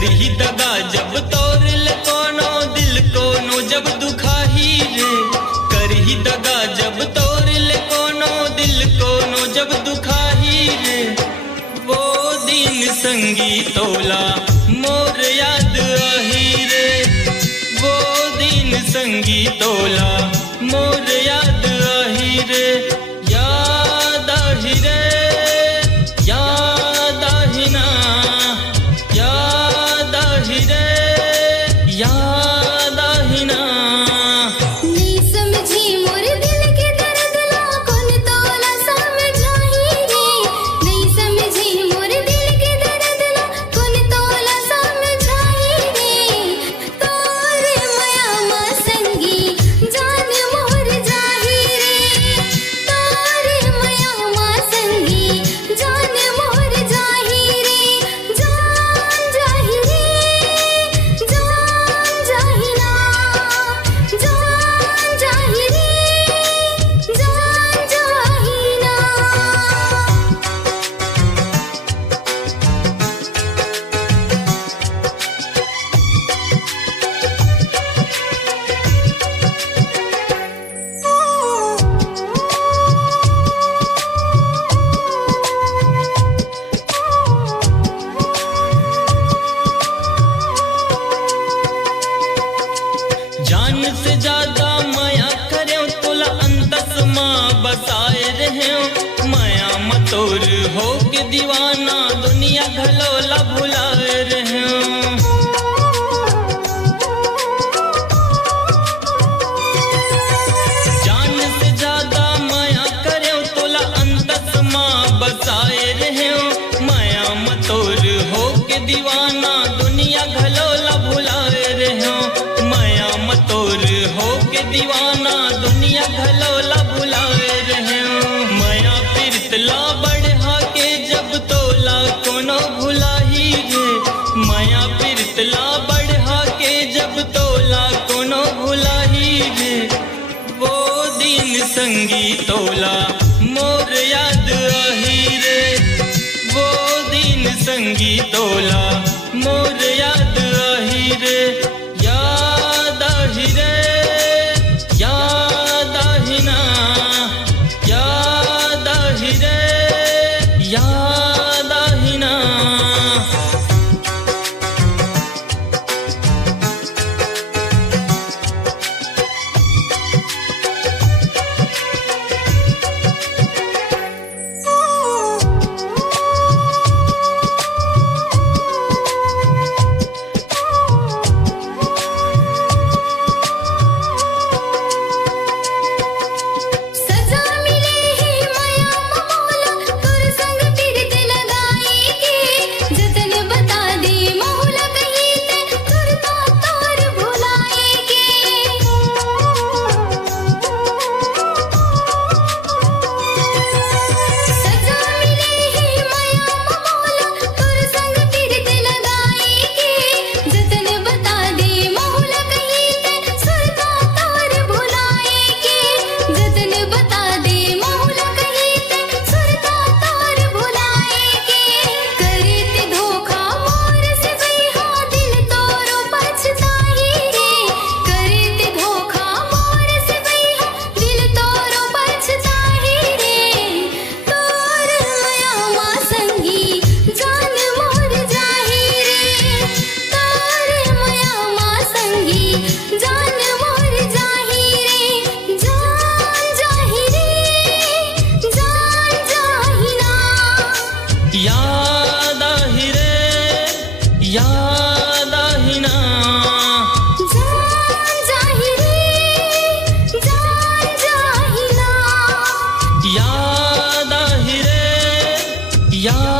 करही दगा जब तोर ले कोनो दिल कोनो जब दुखाही रे, करही दगा जब तोर ले कोनो दिल कोनो जब दुखाही रे, वो दिन संगी तोला मोर याद आही रे, वो दिन संगी तोला मोर याद आही रे, याद आही रे, याद आही ना, याद आही रे, याद आही ना। नहीं समझी मोर दिल के दर्द ला कौन तोला समझाही रे, नहीं समझी मोर दिल के दर्द ला कौन तोला समझाही रे, तोरे माया मा संगी जान मोर जाही रे, तोरे माया मा संगी जान मोर जाही रे, जान जाही रे, जान जाही ना, जान जाही रे, जान जाही ना। जान से ज्यादा माया करें तोला अंतस माँ बसाए रहे, माया मतोर हो के दीवाना दुनिया घलोला भुलाए रहे। जान से ज्यादा माया करें तोला अंतस माँ बसाए रहे, माया मतोर हो के दीवाना दुनिया घलोला भुलाए रहे, माया मतोर हो के दीवाना दुनिया घलोला भुलाए रहे, माया पिरतला बढ़ा के जब तोला कोनो भुलाही रे, माया पिरतला बढ़ा के जब तोला कोनो भुलाही रे, वो दिन संगी तोला मोर याद आही रे, वो दिन संगी तोला मोर याद आही रे, याद आही रे, याद आही ना, याद आही रे, याद आही ना। सजा मिले है माया मौला तोर संग पीरत लगाए के, जतन बता दे मौला कहीं ते तोर तो तोर भुलाए के, सजा मिले है माया मौला तोर संग पीरत लगाए के, जतन बता दे मौला कहीं ते तोर तो तोर भुलाए के, जतन बता दे मौला कहीं ते तोर तो तोर भुलाए के, करते धोखा मोर से भैया दिल तोरो पछताही रे, करते धोखा मोर से भैया दिल तोरो पछताही रे, तोर माया मा संगी जान मोर जाही रे, तोर माया मा संगी जान मोर जाही रे, जान जाही रे, जान जाही ना। याद आही रे, याद आही ना, जान जाही रे, जान जाही ना। याद आही रे, याद